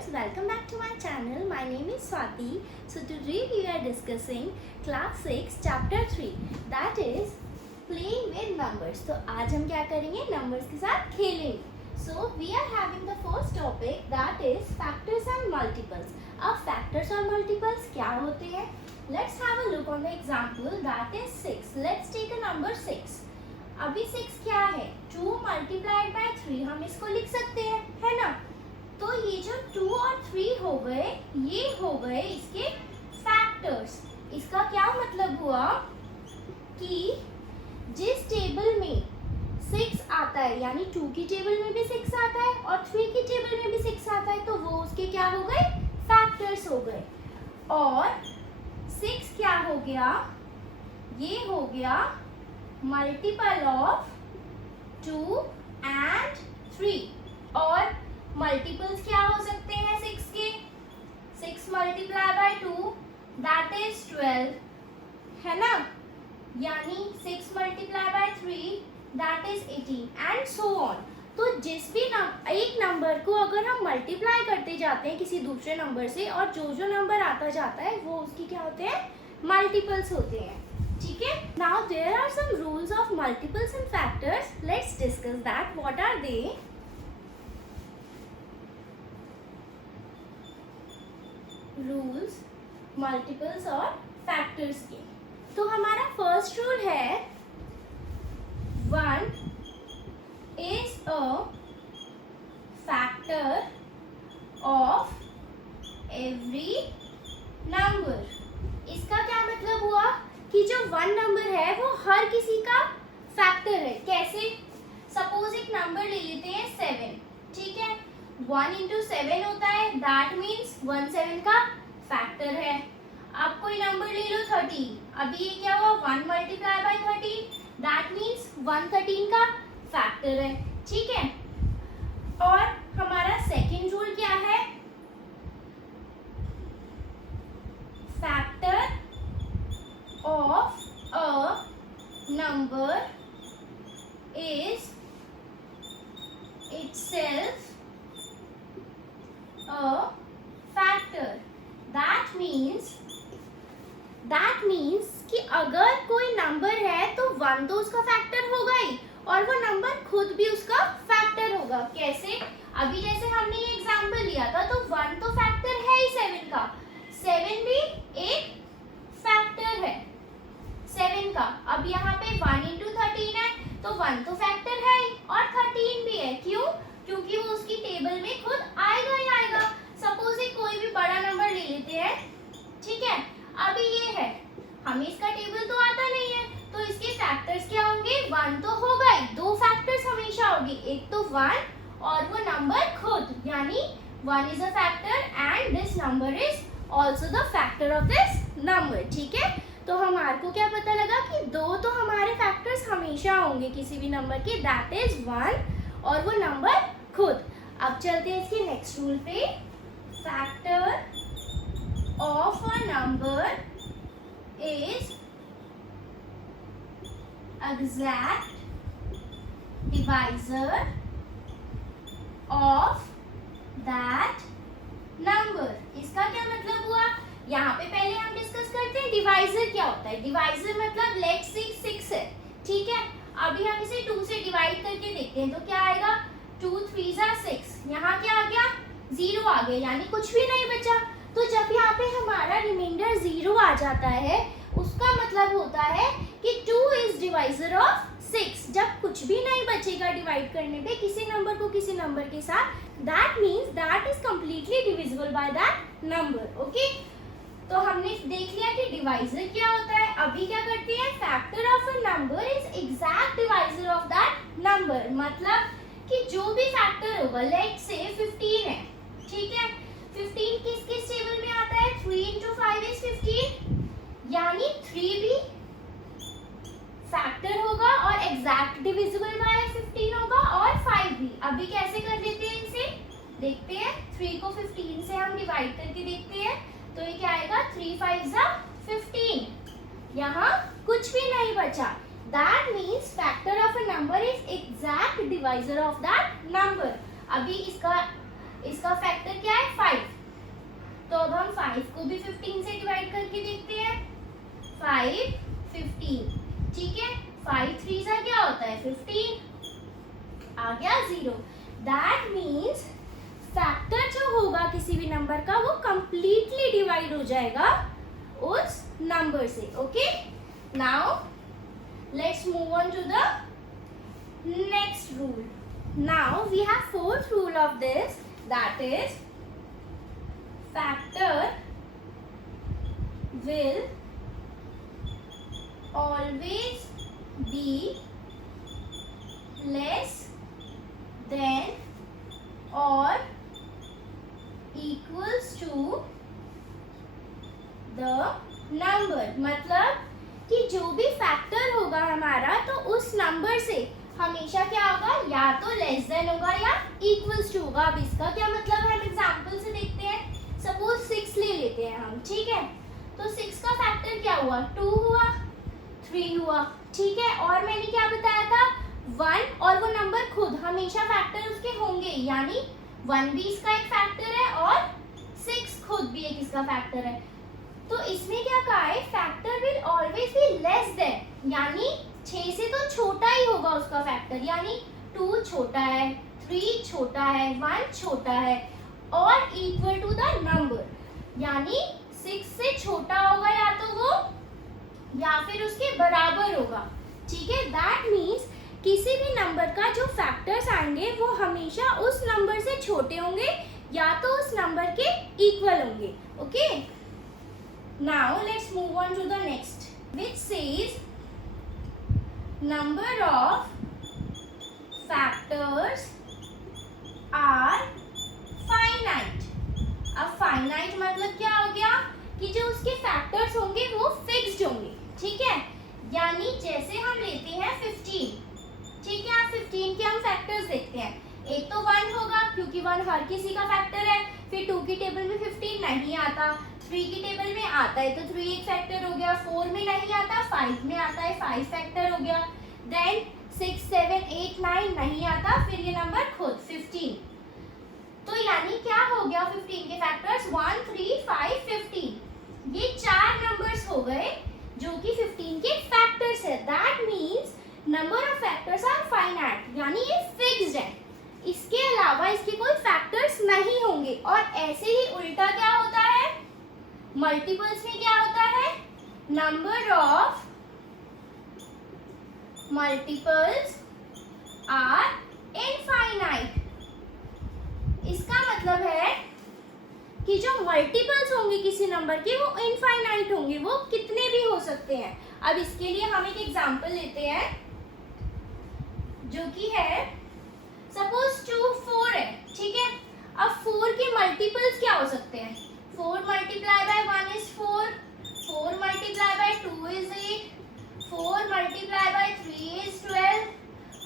viewers, welcome back to my channel. My name is Swati. So today we are discussing class 6 chapter 3, that is playing with numbers. तो आज हम क्या करेंगे, numbers के साथ खेलेंगे. So we are having the first topic, that is factors and multiples. अब factors और multiples क्या होते हैं? Let's have a look on the example, that is 6. Let's take a number 6. अभी 6 क्या है, 2 multiplied by 3 हम इसको लिख सकते हैं, है ना. तो ये जो 2 और 3 हो गए, ये हो गए इसके फैक्टर्स. इसका क्या मतलब हुआ कि जिस टेबल में 6 आता है, यानी 2 की टेबल में भी 6 आता है और 3 की टेबल में भी 6 आता है, तो वो उसके क्या हो गए, फैक्टर्स हो गए. और 6 क्या हो गया, ये हो गया मल्टीपल ऑफ 2 एंड 3. और मल्टीपल्स क्या हो सकते हैं 6 के, 6 मल्टीप्लाई बाय 2 दैट इज 12, है ना. यानी 6 multiply by 3 that is 18 and so on. तो जिस भी एक नंबर को अगर हम मल्टीप्लाई करते जाते हैं किसी दूसरे नंबर से, और जो नंबर आता जाता है वो उसकी क्या होते हैं, मल्टीपल्स होते हैं. ठीक है. Now there are some rules of multiples and factors. Let's discuss that. What are they? Rules multiples और फैक्टर्स के. तो हमारा फर्स्ट रूल है 1 is a factor of every number. इसका क्या मतलब हुआ कि जो 1 नंबर है वो हर किसी का फैक्टर है. कैसे? सपोज एक नंबर ले लेते हैं 7. ठीक है. 1 into 7 होता है, दैट मीन्स 1 7 का फैक्टर है. अब कोई नंबर ले लो 13. अभी ये क्या हुआ, 1 मल्टीप्लाई बाय 13 दैट मीन्स 1 13 का फैक्टर है. ठीक है. और हमारा सेकेंड रूल क्या है, factor of a number is itself a factor. That means कि अगर कोई नंबर है तो 1 तो उसका फैक्टर होगा ही, और वो नंबर खुद भी उसका फैक्टर होगा. कैसे? अभी जैसे हमने ये एग्जांपल लिया था, तो 1 तो फैक्टर है ही 7 का, 7 भी एक फैक्टर है 7 का. अब यहाँ पे 1 into 13 है, तो 1 तो फैक्टर है ही और 13 भी है. क्यों? क्योंकि वो उसकी टेबल में खुद आएगा ही आएगा. सपोज कोई भी बड़ा नंबर ले लेते हैं. ठीक है. अभी ये है, हमें इसका टेबल तो आता नहीं है, तो इसके फैक्टर्स क्या होंगे, 1 तो होगा ही, 2 फैक्टर्स हमेशा होगी, एक तो 1 और वो नंबर खुद, यानी 1 is a factor and this number is also the factor of this number. ठीक है. तो हमारे को क्या पता लगा कि 2 तो हमारे फैक्टर्स हमेशा होंगे किसी भी नंबर के, दैट इज 1 और वो नंबर खुद. अब चलते हैं इसके नेक्स्ट रूल पे. Factor of a number is exact divisor of that number. इसका क्या मतलब हुआ, यहाँ पे पहले हम डिस्कस करते हैं डिवाइजर क्या होता है. डिवाइजर मतलब लेट 6 है. ठीक है. अभी हम इसे 2 से डिवाइड करके देखते हैं, तो क्या आएगा, 2 3 are 6. यहाँ क्या आ गया, 0 आ गया, यानी कुछ भी नहीं बचा. तो जब यहाँ पे हमारा रिमाइंडर 0 आ जाता है, उसका मतलब होता है कि 2 इज डिवाइजर ऑफ 6. जब कुछ भी नहीं बचेगा डिवाइड करने पे किसी नंबर को किसी नंबर के साथ, that means that is completely divisible by that number. Okay. तो हमने देख लिया कि डिवाइजर क्या होता है. अभी क्या करते हैं, factor of a number is exact divisor of that number. मतलब कि जो भी फैक्टर होगा, लेट से 15 है. ठीक है. 15 किस टेबल में आता है, 3 into 5 is 15, यानी 3 भी फैक्टर होगा और एग्जैक्ट डिविजिबल बाय 15 होगा, और 5 भी. अभी कैसे कर लेते हैं इसे, देखते हैं. 3 को 15 से हम डिवाइड करके देखते हैं, तो ये क्या आएगा, 3 5 are 15. यहाँ कुछ भी नहीं बचा. That means factor of a number is exact divisor of that number. अभी इसका इसका फैक्टर क्या है 5। तो अब हम 5 को भी 15 से डिवाइड करके देखते हैं। 5 15, ठीक है। 5 3 सा क्या होता है 15, आ गया 0। दैट मीन्स फैक्टर जो होगा किसी भी नंबर का वो कंप्लीटली डिवाइड हो जाएगा उस नंबर से। Okay, now let's move on to the next rule. Now we have fourth rule of this, that is factor will always be less than or equals to the number। मतलब कि जो भी factor होगा हमारा तो उस नंबर से हमेशा क्या होगा, या तो लेस देन होगा या इक्वल्स टू होगा। अब इसका क्या मतलब है, हम एग्जांपल से देखते हैं। सपोज 6 ले लेते हैं हम, ठीक है। तो 6 का फैक्टर क्या हुआ, 2 हुआ, 3 हुआ, ठीक है। और मैंने क्या बताया था, 1 और वो नंबर खुद हमेशा फैक्टर उसके होंगे, यानी 1 भी इसका एक फैक्टर है और 6 खुद भी एक इसका फैक्टर है। तो इसमें क्या कहा है, factor will always be less than, यानी 6 से तो छोटा ही होगा उसका फैक्टर, यानी 2 छोटा है, 3 छोटा है, 1 छोटा है, और इक्वल टू द नंबर, यानी 6 से छोटा होगा या तो वो या फिर उसके बराबर होगा, ठीक है। दैट मीन्स किसी भी नंबर का जो फैक्टर्स आएंगे वो हमेशा उस नंबर से छोटे होंगे या तो उस नंबर के इक्वल होंगे। Okay, now let's move on to the next, which says number of factors are finite। अब finite मतलब क्या हो गया कि जो उसके फैक्टर्स होंगे वो फिक्स्ड होंगे, ठीक है। यानी जैसे हम लेते हैं 15, ठीक है। आप 15 के हम फैक्टर्स देखते हैं, एक तो 1 होगा क्योंकि 1 हर किसी का फैक्टर है, फिर 2 की टेबल में 15 नहीं आता, 3 की टेबल में आता है तो 3 एक फैक्टर हो गया, 4 में नहीं आता, 5 में आता है, 5 फैक्टर हो गया, देन 6 7 8 9 नहीं आता, फिर ये नंबर खुद 15। तो यानी क्या हो गया 15 के फैक्टर्स 1 3 5 15, ये 4 नंबर्स हो गए जो कि 15 के फैक्टर्स है। That means number of factors are finite, यानी ये फिक्स्ड है, इसके अलावा इसके कोई फैक्टर्स नहीं होंगे। और ऐसे ही उल्टा क्या होता है, मल्टीपल्स में क्या होता है, number of multiples are infinite. इसका मतलब है कि जो मल्टीपल्स होंगे किसी नंबर के वो इनफाइनाइट होंगे, वो कितने भी हो सकते हैं। अब इसके लिए हम एक एग्जांपल लेते हैं जो कि है सपोज 2 4 है, ठीक है। अब 4 के मल्टीपल्स क्या हो सकते हैं, 4 multiply by 1 is 4, 4 multiply by 2 is 8, 4 multiply by 3 is 12,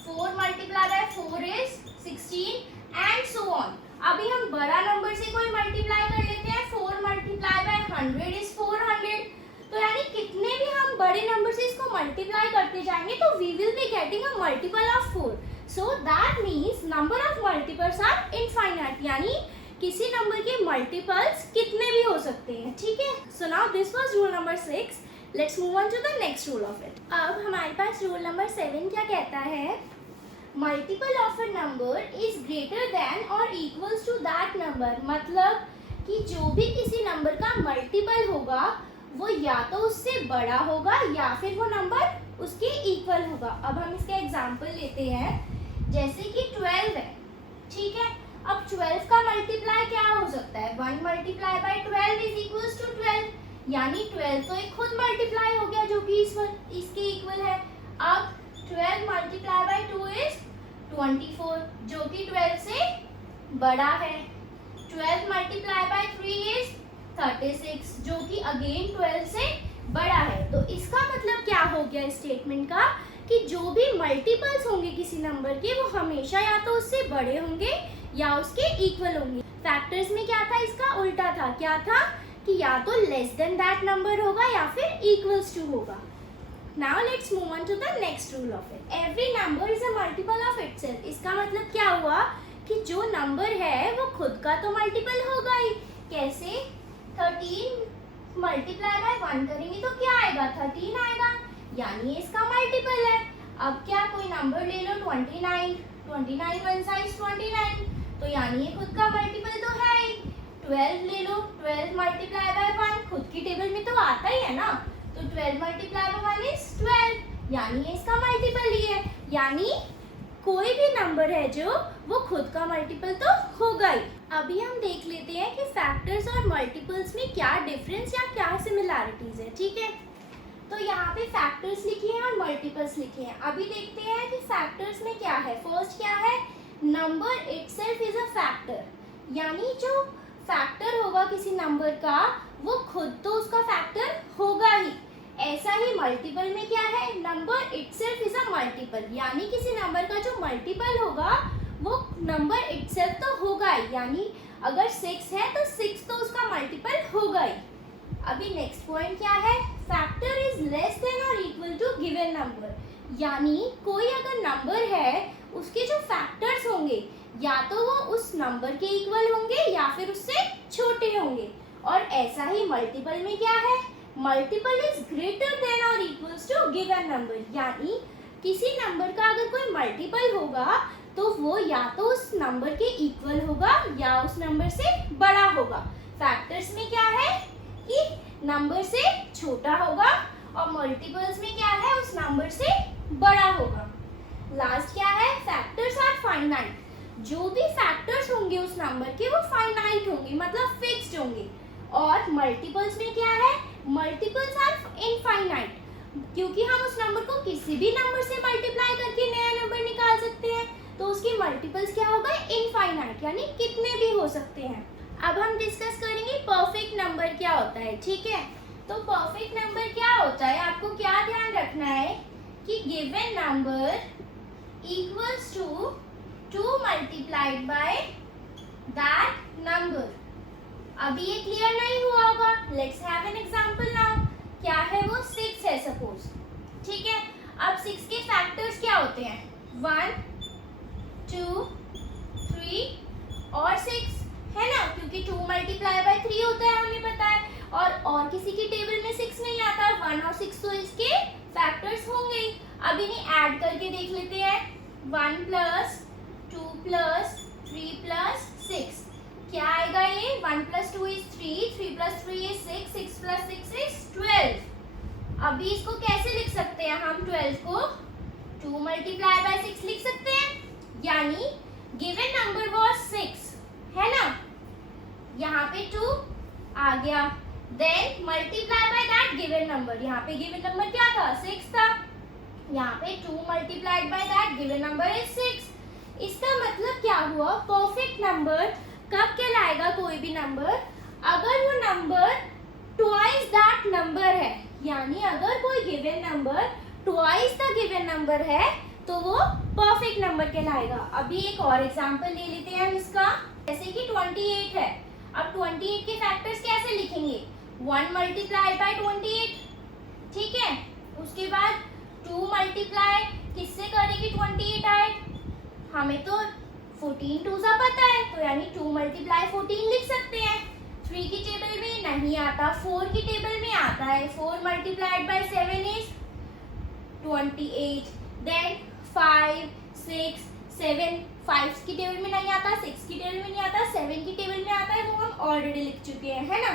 4 multiply by 4 is 16 and so on. अभी हम बड़ा नंबर से कोई मल्टीप्लाई कर लेते हैं, 4 मल्टीप्लाई बाय 100 इज 400। तो यानी कितने भी हम बड़े नंबर से इसको मल्टीप्लाई करते जाएंगे तो we will be getting a multiple of 4। So that means number of multiples are infinite, यानी किसी नंबर के मल्टीपल्स कितने भी हो सकते हैं, ठीक है। So now this was rule number 6। Let's move on to the next rule of it. अब हमारे पास रूल नंबर 7 क्या कहता है, multiple of a number is greater than और इक्वल्स टू दैट नंबर। मतलब कि जो भी किसी नंबर का मल्टीपल होगा वो या तो उससे बड़ा होगा या फिर वो नंबर उसके इक्वल होगा। अब हम इसका एग्जांपल लेते हैं, जैसे कि 12 है, ठीक है। अब 12 का मल्टीप्लाई क्या हो सकता है, 1 multiply by 12 is equals to 12, यानी 12 तो एक खुद मल्टीप्लाई हो गया जो कि इसके इक्वल है। अब 12 मल्टीप्लाई बाय 2 इज 24, जो कि 12 से बड़ा है। 12 मल्टीप्लाई बाय 3 इज 36, जो कि अगेन 12 से बड़ा है। तो इसका मतलब क्या हो गया स्टेटमेंट का कि जो भी मल्टीपल्स होंगे किसी नंबर के वो हमेशा या तो उससे बड़े होंगे या उसके इक्वल होंगे। फैक्टर्स में क्या था, इसका उल्टा था, क्या था कि या तो लेस देन दैट नंबर होगा या फिर इक्वल्स टू होगा। Now let's move on to the next rule of it. Every number is a multiple of itself. इसका मतलब क्या हुआ कि जो नंबर है वो खुद का तो मल्टीपल होगा ही। कैसे? 13 मल्टीप्लाई बाय 1 करेंगे तो क्या आएगा? 13 आएगा, यानी ये इसका मल्टीपल है। अब क्या, कोई नंबर ले लो 29, 29 वन साइज 29, तो यानी ये खुद का मल्टीपल तो है ही। 12 ले लो, 12 मल्टीप्लाई बाय 1 खुद की टेबल में तो आता ही है ना, तो 12 मल्टीप्लाई बाय 1 इज 12, यानी ये इसका मल्टीपल ही है। यानी कोई भी नंबर है जो वो खुद का मल्टीपल तो होगा ही। अभी हम देख लेते हैं कि फैक्टर्स और मल्टीपल्स में क्या डिफरेंस या क्या सिमिलैरिटीज है। ठीक है, तो यहाँ पे फैक्टर्स लिखे हैं और मल्टीपल्स लिखे हैं। अभी देखते हैं कि फैक्टर्स में क्या है। फर्स्ट क्या है? Number itself is a factor, यानी जो फैक्टर होगा किसी नंबर का वो खुद तो उसका फैक्टर होगा ही। ऐसा ही मल्टीपल में क्या है? Number itself is a multiple, यानी किसी नंबर का जो मल्टीपल होगा वो नंबर इटसेल्फ तो होगा ही, यानी अगर 6 है तो 6 तो उसका मल्टीपल होगा ही। अभी नेक्स्ट पॉइंट क्या है? फैक्टर इज लेस देन और इक्वल टू गिवन नंबर, यानी कोई अगर नंबर है उसके जो फैक्टर्स होंगे या तो वो उस नंबर के इक्वल होंगे या फिर उससे छोटे होंगे। और ऐसा ही मल्टीपल में क्या है? मल्टीपल इज ग्रेटर देन और इक्वल्स टू गिवन नंबर, यानी किसी नंबर का अगर कोई मल्टीपल होगा तो वो या तो उस नंबर के इक्वल होगा या उस नंबर से बड़ा होगा। फैक्टर्स में क्या है कि नंबर से छोटा होगा और मल्टीपल्स में क्या है? उस नंबर से बड़ा होगा। लास्ट क्या है? फैक्टर्स आर फाइनाइट, जो भी फैक्टर्स होंगे उस नंबर के वो फाइनाइट होंगे, मतलब फिक्स्ड होंगे। और मल्टीपल्स में क्या है? मल्टीपल्स आर इनफाइनाइट, क्योंकि हम उस नंबर को किसी भी नंबर से मल्टीप्लाई करके नया नंबर निकाल सकते हैं, तो उसके मल्टीपल्स क्या होगा? इनफाइनाइट, यानी कितने भी हो सकते हैं। अब हम डिस्कस करेंगे परफेक्ट नंबर क्या होता है। ठीक है, तो परफेक्ट नंबर क्या होता है? आपको क्या ध्यान रखना है कि given number equals to 2 multiplied by that number. अभी ये क्लियर नहीं हुआ होगा, let's have an example now. क्या है वो? 6 है सपोज। ठीक है, अब 6 के फैक्टर्स क्या होते हैं? 1, 2, 3 और 6 है ना, क्योंकि 2 मल्टीप्लाई बाय 3 होता है, हमें पता है। और किसी की टेबल में 6 नहीं आता, 1 और 6 तो इसके फैक्टर्स होंगे ही। अब इन्हें ऐड करके देख लेते हैं। 1 प्लस 2 प्लस 3 प्लस 6, क्या आएगा ये? 1 plus 2 is 3, 3 plus 3 is 6, 6 plus 6 is 12। अभी इसको कैसे लिख सकते हैं हम? 12 को 2 मल्टीप्लाई बाय 6 लिख सकते हैं, यानी गिवन नंबर वाज 6 है ना, यहाँ पे 2 आ गया, then multiply by that given number. यहाँ पे गिवन नंबर क्या था? 6 था, यहाँ पे 2 multiplied by that given number is 6। इसका मतलब क्या हुआ? परफेक्ट नंबर कब कहलाएगा कोई भी नंबर? अगर वो नंबर ट्वाइस दैट नंबर है, यानी अगर कोई given number twice the given number है तो वो परफेक्ट नंबर कहलाएगा। अभी एक और एग्जांपल ले लेते हैं हम इसका, जैसे कि 28 है। अब 28 के फैक्टर्स कैसे लिखेंगे? 1 मल्टीप्लाई बाय 28, ठीक है। उसके बाद 2 मल्टीप्लाई किससे करेंगे 28 आए? हमें तो 14 टू सा पता है, तो यानी 2 मल्टीप्लाई 14 लिख सकते हैं। 3 की टेबल में नहीं आता, 4 की टेबल में आता है। 4 मल्टीप्लाइड बाय 7 इज 28। देन 5, 6, 7, 5 की टेबल में नहीं आता, 6 की टेबल में नहीं आता, 7 की टेबल में आता है, वो हम ऑलरेडी लिख चुके हैं, है ना।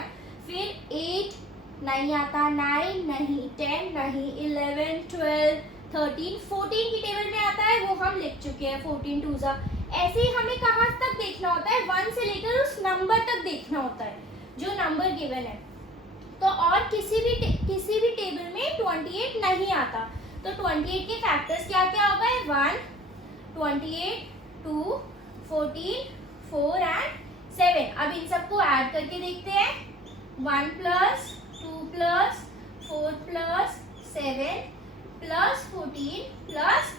फिर 8 नहीं आता, 9 नहीं, 10 नहीं, 11, 12, 13, 14 की टेबल में आता है, वो हम लिख चुके हैं 14 टू सा। ऐसे ही हमें कहाँ तक देखना होता है? 1 से लेकर उस नंबर तक देखना होता है जो नंबर गिवन है। तो और किसी भी टेबल में 28 नहीं आता, तो 28 के फैक्टर्स क्या क्या हो गए? 1, 28, 2, 14, 4 एंड 7। अब इन सबको ऐड करके देखते हैं। 1 plus 2 plus 4 plus 7 plus 14 plus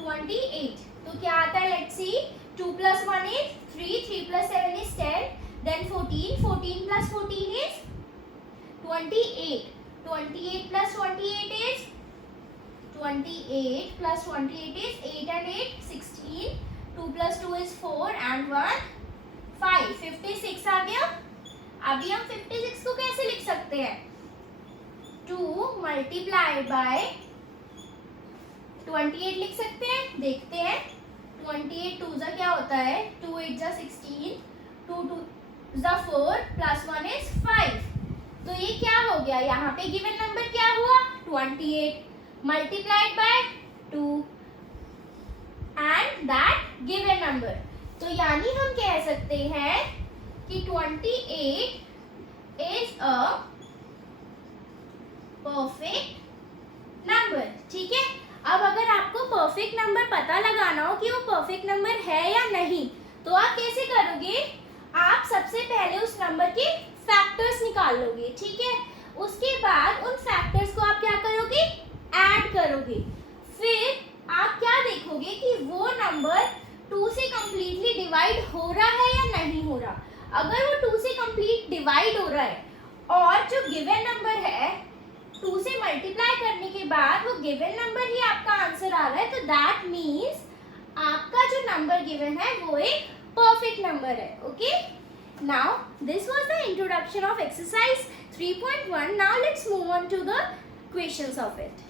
28, तो क्या आता है? Let's see. 2 plus 1 is 3, 3 plus 7 is 10, then 14, 14 plus 14 is 28, 28 plus 28 is 28 plus 28 is 8 and 8 16, 2 + 2 is 4 and 1 5, 56 आ गया। अभी हम 56 को कैसे लिख सकते हैं? 2 multiplied by 28 लिख सकते हैं। देखते हैं 28 2 जा क्या होता है? 2 8 जा 16, 2 2 जा 4 प्लस 1 is 5। तो ये क्या हो गया? यहाँ पे गिवन नंबर क्या हुआ? 28 multiplied by 2 and that given number. तो यानी हम कह सकते हैं कि 28 इज अ परफेक्ट नंबर। ठीक है, अब अगर आपको परफेक्ट नंबर पता लगाना हो कि वो परफेक्ट नंबर है या नहीं, तो आप कैसे करोगे? आप सबसे पहले उस नंबर के फैक्टर्स निकाल लोगे। ठीक है, उसके बाद उन फैक्टर्स को आप क्या करोगे? ऐड करोगे। फिर आप क्या देखोगे कि वो नंबर 2 से कंप्लीटली डिवाइड हो रहा है या नहीं हो रहा। अगर वो 2 से कंप्लीट डिवाइड हो रहा है और जो गिवन नंबर है 2 से मल्टीप्लाई करने के बाद वो गिवन नंबर ही आपका आंसर आ रहा है, तो दैट मीन्स आपका जो नंबर गिवन है वो एक परफेक्ट नंबर है। Okay, now this was the introduction of exercise 3.1. Now let's move on to the questions of it.